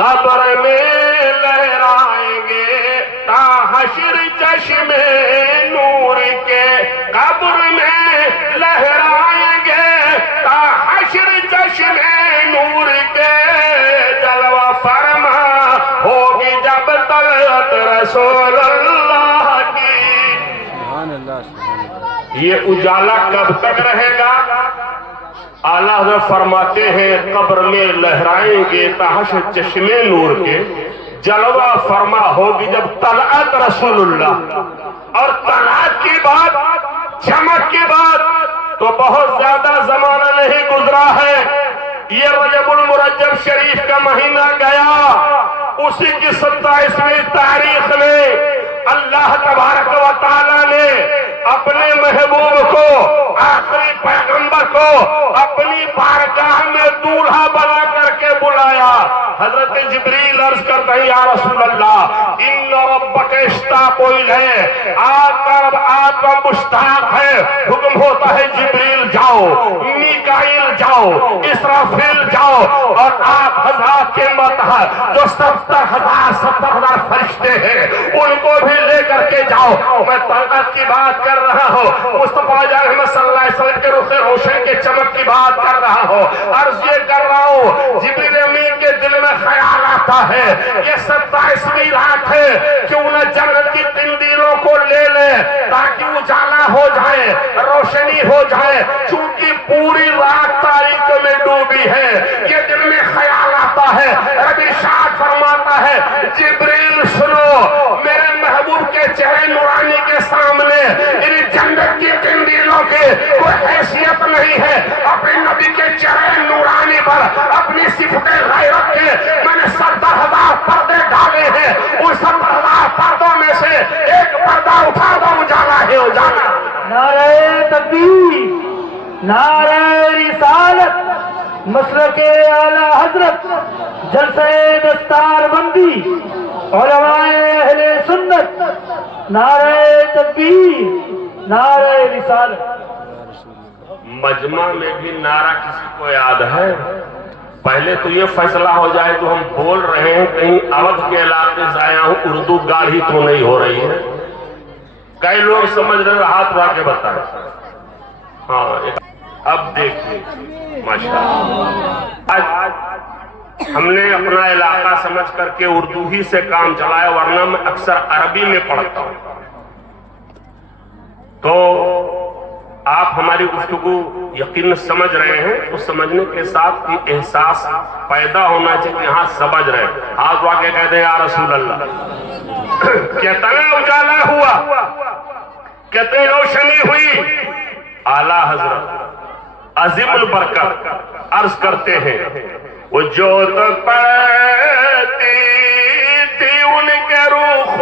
قبر میں لہرائیں گے تا حشر چشمے نور کے، قبر میں لہرائیں گے تا حشر چشمے نور کے، جلوہ فرما ہوگی جب طلعت رسول اللہ کی۔ یہ اجالا کب تک رہے گا؟ اعلیٰ حضرت فرماتے ہیں قبر میں لہرائیں گے تحت چشمے نور کے، جلوہ فرما ہوگی جب طلعت رسول اللہ۔ اور طلعت کی بات، چمک کی بات تو بہت زیادہ زمانہ نہیں گزرا ہے، یہ رجب المرجب شریف کا مہینہ گیا، اسی کی 27ویں تاریخ میں اللہ تبارک و تعالی نے اپنے محبوب کو، آخری پیغمبر کو اپنی بارگاہ میں دولہا بنا کر کے بلایا۔ حضرت جبریل عرض کرتا ہے یا رسول اللہ ان ربک اشتاق الیہ، آپ کا مشتاق ہے۔ حکم ہوتا ہے جبریل جاؤ، میکائیل جاؤ، اسرافیل جاؤ، اور آپ حضرات کے متحد جو 70,000 فرشتے ہیں ان کو بھی لے کر کے جاؤ۔ میں طلعت کی بات کر رہا ہوں، مصطفیٰ احمد صلی اللہ علیہ وسلم کے رخ روشن کے چمک کی بات کر رہا ہوں، عرض یہ کر رہا ہوں جبریل امین کے دل میں خیال آتا ہے یہ 27ویں رات ہے، کیوں نہ جنت کی قندیلوں کو لے لے تاکہ اجالا ہو جائے، روشنی ہو جائے، چونکہ پوری رات تاریک میں ڈوبی ہے۔ یہ دل میں خیال آتا ہے، رب ارشاد فرماتا ہے جبریل سنو، میرے محبوب کے چہرے نورانی کے سامنے ان جنت کی قندیلوں کی کوئی حیثیت نہیں ہے، اپنے نبی کے چہرے نورانی پر اپنی صفت غیرت کے میں نے 70,000 پردے ڈالے ہیں، ان 70,000 پردوں میں سے ایک پردہ اٹھا دو، اجالا ہے اجالا۔ نعرہ تکبیر، نعرہ رسالت، مسلک اعلی حضرت، جلسہ دستار بندی، علماء اہل سنت، نعرہ تکبیر، نعرہ رسالت۔ مجمع میں بھی نعرہ کسی کو یاد ہے؟ پہلے تو یہ فیصلہ ہو جائے جو ہم بول رہے ہیں کہیں اودھ کے علاقے سے آیا ہوں، اردو گاڑھی تو نہیں ہو رہی ہے؟ کئی لوگ سمجھ رہے ہیں، ہاتھ اٹھا کے بتائیں۔ ہاں اب دیکھیں ماشاءاللہ، آج ہم نے اپنا علاقہ سمجھ کر کے اردو ہی سے کام چلایا، ورنہ میں اکثر عربی میں پڑھتا ہوں۔ تو آپ ہماری گفتگو یقین سمجھ رہے ہیں، اس سمجھنے کے ساتھ یہ احساس پیدا ہونا چاہیے کہ ہاں سمجھ رہے ہیں۔ ہاتھ اٹھا کے کہتے ہیں یا رسول اللہ، کتنا اجالا ہوا، کتنی روشنی ہوئی۔ اعلیٰ حضرت عظیم البرکت عرض کرتے ہیں وہ جوت پڑتی تھی ان کے رخ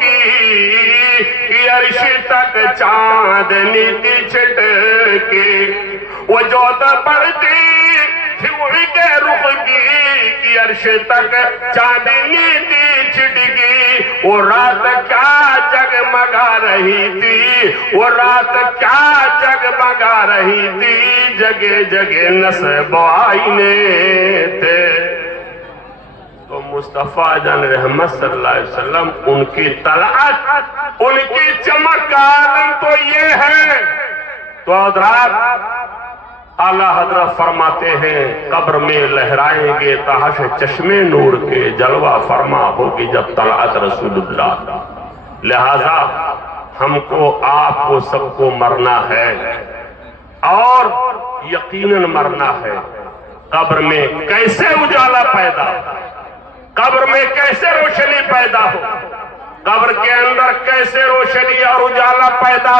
کی، عرش تک چاندنی تھی چھٹکی، وہ جوت پڑتی تھی ان کے رخ کی، عرش تک چاندنی تھی چھٹکی، وہ رات کیا جگمگا رہی تھی، وہ رات کیا جگمگا رہی تھی، جگہ جگہ نصب آئینے تھے۔ تو مصطفیٰ جان رحمت صلی اللہ علیہ وسلم ان کی طلعت، ان کی چمک کا عالم تو یہ ہے۔ تو حضرات اعلیٰ حضرت فرماتے ہیں قبر میں لہرائیں گے تحت چشمے نور کے، جلوہ فرما ہوگی جب طلعت رسول اللہ۔ لہذا ہم کو، آپ کو، سب کو مرنا ہے، اور یقیناً مرنا ہے۔ قبر میں کیسے اجالا پیدا، قبر میں کیسے روشنی پیدا ہو، قبر کے اندر کیسے روشنی اور اجالا پیدا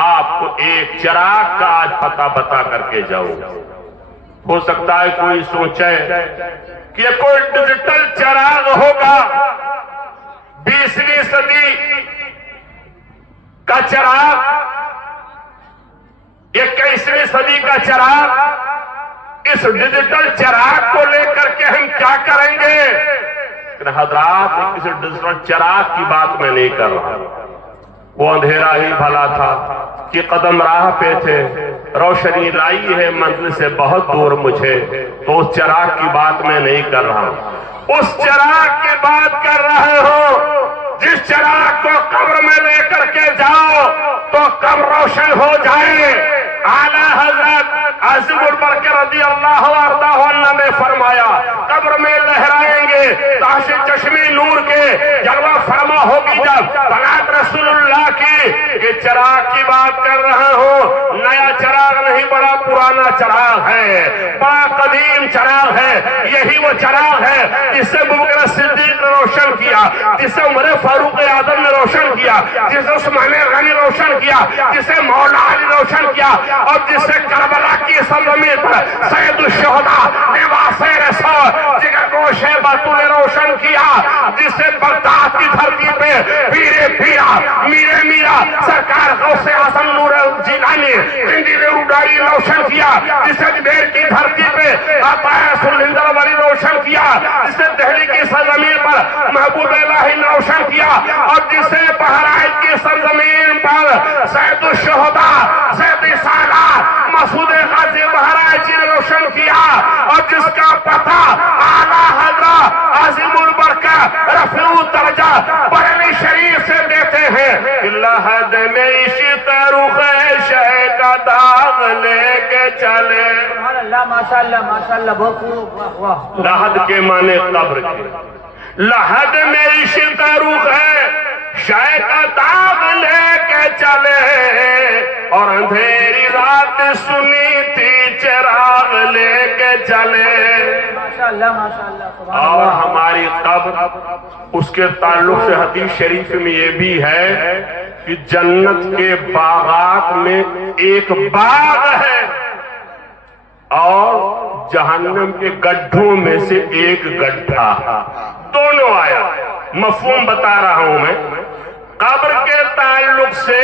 آپ کو ایک چراغ کا آج پتہ بتا کر کے جاؤں۔ ہو سکتا ہے کوئی سوچے کہ کوئی ڈیجیٹل چراغ ہوگا، 20ویں صدی کا چراغ، 21ویں صدی کا چراغ، اس ڈیجیٹل چراغ کو لے کر کے ہم کیا کریں گے؟ لیکن حضرات اس ڈیجیٹل چراغ کی بات میں نہیں کر رہا، وہ اندھیرا ہی بھلا تھا کہ قدم راہ پہ تھے، روشنی لائی ہے منزل سے بہت دور مجھے، تو اس چراغ کی بات میں نہیں کر رہا۔ اس چراغ کی بات کر رہے ہو جس چراغ کو قبر میں لے کر کے جاؤ تو قبر روشن ہو جائے۔ اعلیٰ حضرت عظیم البرکہ رضی اللہ عنہ نے فرمایا قبر میں لہرائیں گے تاش چشمے نور کے جلوہ فرما ہوگی جب طلعت رسول اللہ کی۔ کہ چراغ کی بات کر رہا ہوں، نیا چراغ نہیں، بڑا پرانا چراغ ہے، بڑا قدیم چراغ ہے۔ یہی وہ چراغ ہے جس سے ابوبکر صدیق نے روشن کیا، جس سے عمر فاروق اعظم نے روشن کیا، جس سے عثمان غنی روشن کیا، جس سے مولا علی روشن کیا، اور جس سے کربلا کی سرزمین پر سید الشہداء نواز رسول جگر گوش باتوں نے روشن کیا، جس سے بغداد کی دھرتی پہ پیرے پیرا میرے میرا سرکار غوث اعظم نور الجیلانی ہندی نے اڈائی روشن کیا، جس سے اجمیر کی دھرتی پہ عطا سلندر ولی روشن کیا، جس سے دہلی کی سرزمین پر محبوب الہی نے روشن کیا، اور جس سے بہرائچ کی سرزمین پر سید الشہداء سید سالار مسعود غازی بہرائچی نے روشن کیا، اور جس کا پتہ اعلیٰ حضرت عظیم البرکہ رفیع الدرجہ بریلی شریف سے دیتے ہیں۔ لحد میں عشق رخ شہ کا داغ لے کے چلے۔ سبحان اللہ، ماشاءاللہ بہت خوب، واہ۔ لحد کے معنی قبر کے، لحد میں عشق رخ شہ کا داغ لے کے چلے، اور اندھیری رات سنی تھی چراغ لے کے چلے۔ ماشاءاللہ سبحان اللہ۔ اور ہماری قبر اس کے تعلق سے حدیث شریف میں یہ بھی ہے کہ جنت کے باغات میں ایک باغ ہے اور جہنم کے گڈھوں میں سے ایک گڈھا، دونوں آیا۔ مفہوم بتا رہا ہوں میں قبر کے تعلق سے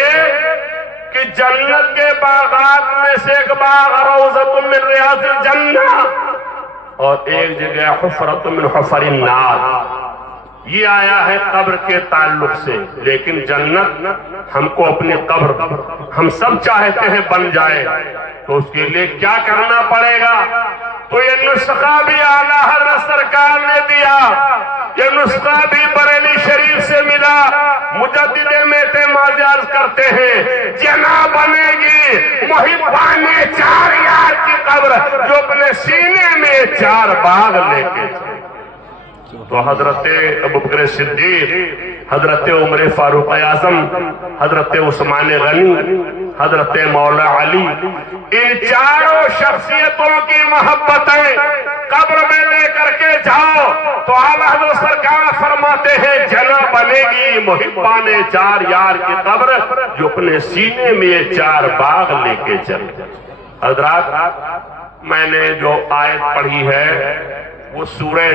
کہ جنت کے باغات میں سے ایک باغ روضۃ من ریاض الجنہ اور ایک جگہ حفرۃ من حفر النار، یہ آیا ہے قبر کے تعلق سے۔ لیکن جنت ہم کو اپنی قبر ہم سب چاہتے ہیں بن جائے، تو اس کے لیے کیا کرنا پڑے گا؟ تو یہ نسخہ بھی اعلیٰ حضرت سرکار نے دیا، یہ نسخہ بھی بریلی شریف سے ملا۔ مجدد میتے ماضی عرض کرتے ہیں جنا بنے گی محبان چار یار کی قبر جو اپنے سینے میں چار باغ لے کے چلے۔ تو حضرت ابوبکر صدیق، حضرت عمر فاروق اعظم، حضرت عثمان غنی، حضرت مولا علی، ان چاروں شخصیتوں کی محبتیں قبر میں لے کر کے جاؤ تو اعلیٰ حضرت سرکار فرماتے ہیں جنا بنے گی محبان چار یار کی قبر جو اپنے سینے میں یہ چار باغ لے کے چلے۔ حضرات، میں نے جو آیت پڑھی ہے وہ سورہ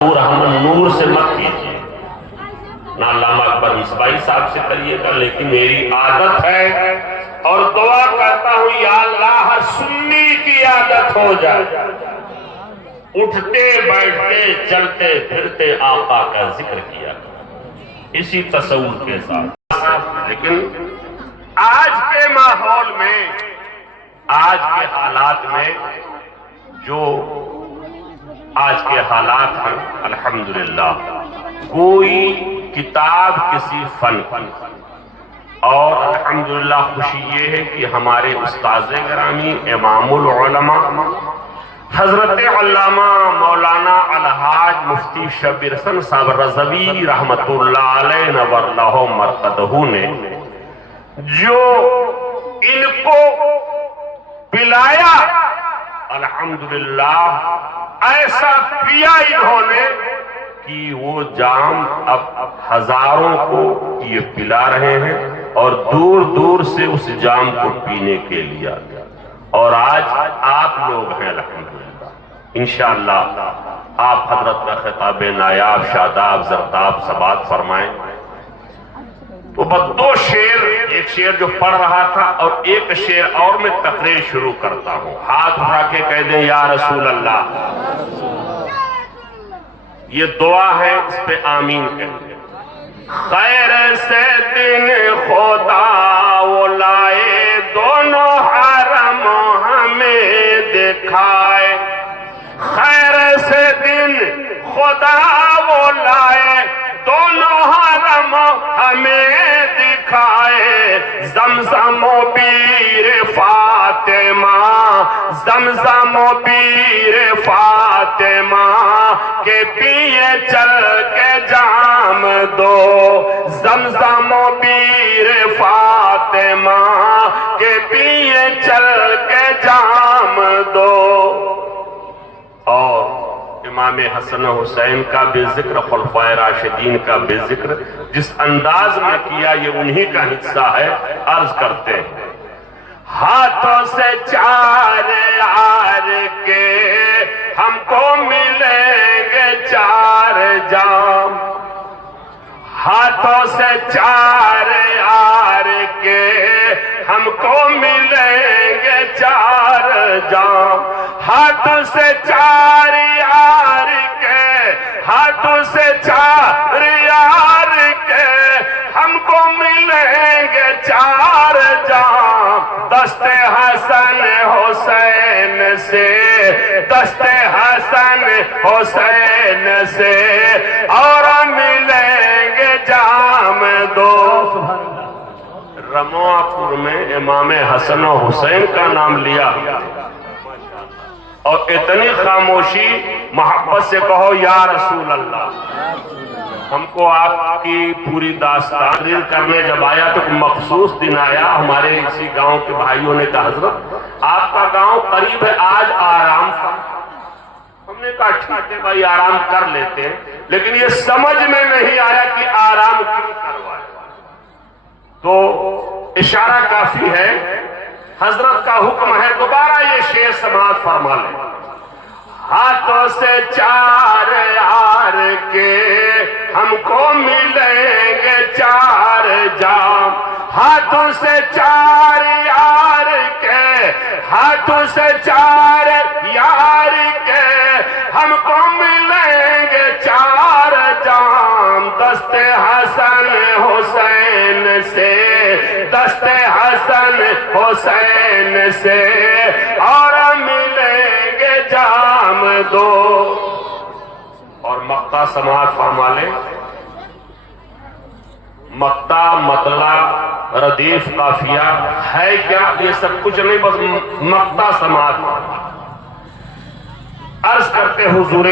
نور سے مت کیجیے، نہ علامہ اکبر مصباحی صاحب سے کریے گا، لیکن میری عادت ہے اور دعا کرتا ہوں یا اللہ سنی کی عادت ہو جائے، اٹھتے بیٹھتے چلتے پھرتے آقا کا ذکر کیا اسی تصور کے ساتھ۔ لیکن آج کے ماحول میں، آج کے حالات میں جو آج کے حالات ہیں، الحمدللہ کوئی کتاب کسی فن اور الحمدللہ خوشی یہ ہے کہ ہمارے استاذ گرامی امام العلماء حضرت علامہ مولانا الحاج مفتی شبیر حسن صاحب رضوی رحمت اللہ علیہ نور اللہ مرقدہ نے جو ان کو پلایا، الحمدللہ ایسا پیا انہوں نے کہ وہ جام اب ہزاروں کو یہ پلا رہے ہیں اور دور دور سے اس جام کو پینے کے لیے آتے ہیں۔ اور آج آپ لوگ ہیں الحمدللہ، انشاءاللہ آپ حضرت کا خطاب نایاب شاداب زرداب ثبات فرمائیں۔ تو بس دو شعر، ایک شعر جو پڑھ رہا تھا اور ایک شعر اور میں تقریر شروع کرتا ہوں، ہاتھ اٹھا کے کہہ دیں یا رسول اللہ۔ یہ دعا ہے، اس پہ آمین کہیں۔ خیر سے دن خدا وہ لائے، دونوں حرم ہمیں دکھائے، خیر سے دن خدا وہ لائے دونوں حرم ہمیں دکھائے زمزم و بیر فاطمہ زمزم و بیر فاطمہ کے پیے چل کے جام دو زمزم و بیر فاطمہ کے پیے چل کے جام دو۔ اور امام حسن حسین کا بھی ذکر، خلفائے راشدین کا بھی ذکر جس انداز میں کیا یہ انہی کا حصہ ہے۔ عرض کرتے ہیں ہاتھوں سے چار یار کے ہم کو ملیں گے چار جام، ہاتھوں سے چار یار کے ہم کو ملیں گے چار جام، ہاتھوں سے چار یار کے ہاتھوں سے چار یار کے ہم کو ملیں گے چار جام، دست حسن حسین سے دست حسن حسین سے اور ملیں گے جام دو۔ رموع پور میں امام حسن و حسین کا نام لیا اور اتنی خاموشی، محبت سے کہو یا رسول اللہ۔ ہم کو آپ کی پوری داستان تقریر کرنے جب آیا تو مخصوص دن آیا، ہمارے اسی گاؤں کے بھائیوں نے کہا حضرت آپ کا گاؤں قریب ہے، آج آرام تھا۔ ہم نے کہا ٹھیک ہے بھائی آرام کر لیتے ہیں، لیکن یہ سمجھ میں نہیں آیا کہ آرام کیوں کروائے، تو اشارہ کافی ہے، حضرت کا حکم ہے دوبارہ یہ شعر سماعت فرما لیں۔ ہاتھوں سے چار یار کے ہم کو ملیں گے چار جام، ہاتھوں سے چار یار کے ہاتھوں سے چار یار کے ہم کو ملیں گے چار جام، دست حسن حسین سے دست حسن حسین سے اور ملیں گے جام دو۔ اور مقطع سماعت فرما لیں، مقطع مطلع ردیف قافیہ ہے کیا، یہ سب کچھ نہیں، بس مقطع سماعت فرما۔ عرض کرتے حضور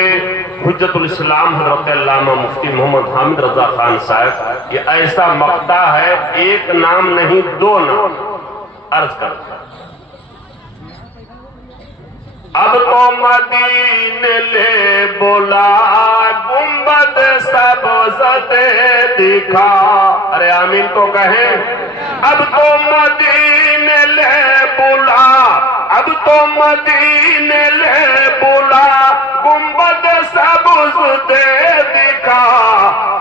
حجت الاسلام حضرت علامہ مفتی محمد حامد رضا خان صاحب، یہ ایسا مقطع ہے ایک نام نہیں دو نام۔ عرض کرتے اب تو مدینے لے بولا گنبد سبز دکھا، ارے آمین تو کہیں، اب تو مدینے لے بولا اب تو مدینے لے بولا گنبد سبز دکھا،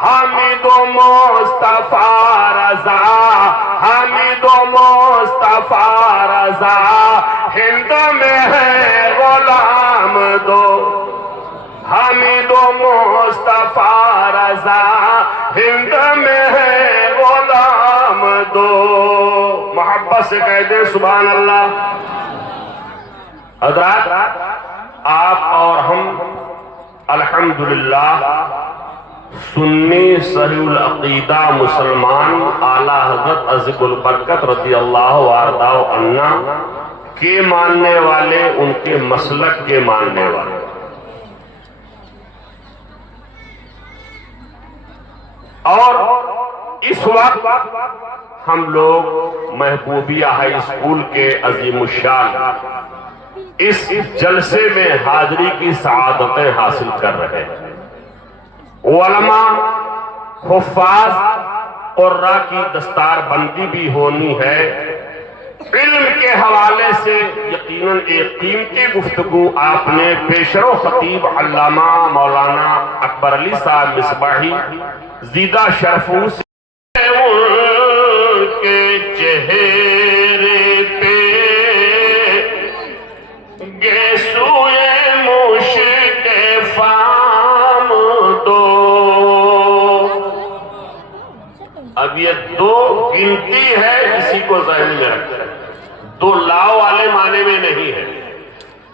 حامد و مصطفیٰ رضا حامد و مصطفیٰ رضا ہند میں ہے غلام دو، حامد و مصطفیٰ رضا ہند میں ہے غلام دو۔ محبت سے کہہ دیں سبحان اللہ۔ حضرات آپ اور ہم الحمدللہ سنی صحیح العقیدہ مسلمان اعلی حضرت عزیز البرکت رضی اللہ وارضہ عنہ کے ماننے والے، ان کے مسلک کے ماننے والے۔ اور اس وقت ہم لوگ محبوبیہ ہائی اسکول کے عظیم الشان اس جلسے میں حاضری کی سعادتیں حاصل کر رہے ہیں۔ علماء حفاظ قراء کی دستار بندی بھی ہونی ہے۔ علم کے حوالے سے یقیناً ایک قیمتی گفتگو آپ نے پیشرو خطیب علامہ مولانا اکبر علی صاحب مصباحی زیدہ شرفو سے ان کے چہرے پہ گیسوئے مشک فام دو۔ اب یہ دو گنتی ہے، اسی کو ذہن میں رکھیں، دو لاؤ والے معنی میں نہیں ہے۔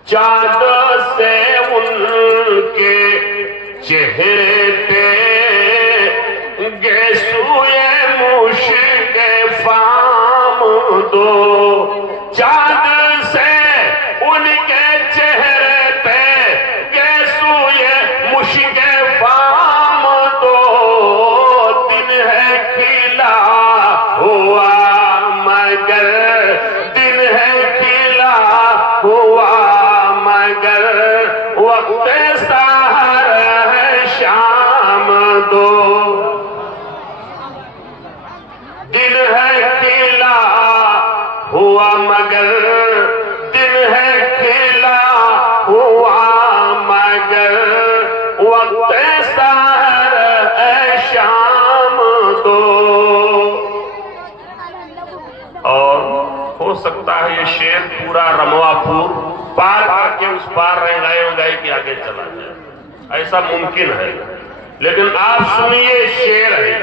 چاند سے ان کے چہرے پہ گیسوئے مشک فام دو چاند سے ان کے چہرے پہ گیسوئے مشک فام دو دن ہے کھلا ہوا مگر دن ہے کھلا ہوا مگر وقت سحر ہے شام دو دن ہے کھلا ہوا مگر دن ہے کھلا ہوا مگر وقت سحر ہے شام دو اور ہو سکتا ہے یہ شعر پورا رموا پور پار کر کے اس پار رہنگائی کے آگے چلا جائے ایسا ممکن ہے لیکن آپ سنیے شعر ہے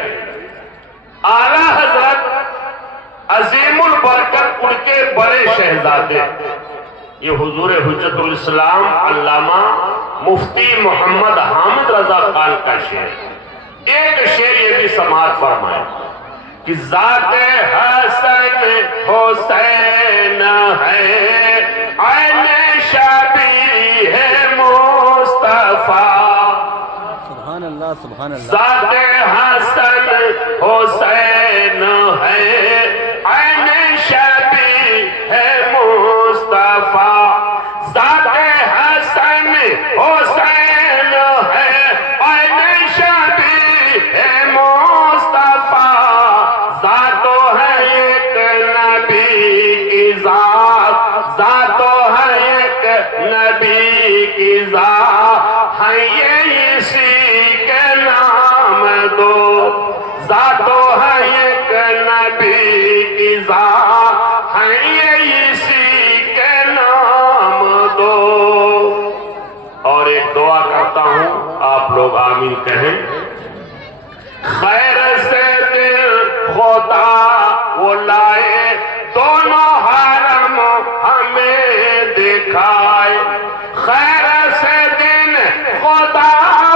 اعلیٰ حضرت عظیم البرکت ان کے بڑے شہزادے یہ حضور حجت الاسلام علامہ مفتی محمد حامد رضا خان کا شعر ایک شعر یہ بھی سماعت فرمائے کہ ذات حسن حسین ہے عین شبیہ مصطفیٰ سبحان اللہ سبحان اللہ ذات حسن حسین ہے عین شبیہ مصطفیٰ ذات حسن حسین ہے عین شبیہ مصطفیٰ ذات ہے ایک نبی کی ذات ذات ہے ایک نبی کی ذات ہے یہ اسی کے نام دو ذات ہے ایک نبی کی ذات ہے یہ اسی کے نام دو اور ایک دعا کرتا ہوں آپ لوگ آمین کہیں خیر سے دل خدا وہ لائے دونوں حرم ہمیں دکھائے خیر سے دن خدا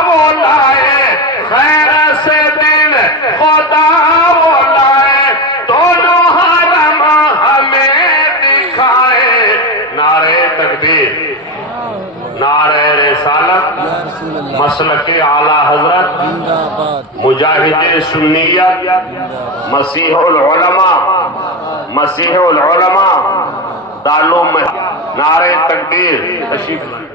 وہ لائے خیر سے دن خدا وہ لائے دونوں حرم ہمیں دکھائے نعرہ تکبیر نعرہ رسالت مسلک اعلیٰ حضرت مجاہدین سنیت مسیح العلماء دارالعلوم میں نعرہ تکبیر تشریف لائیں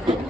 Thank you.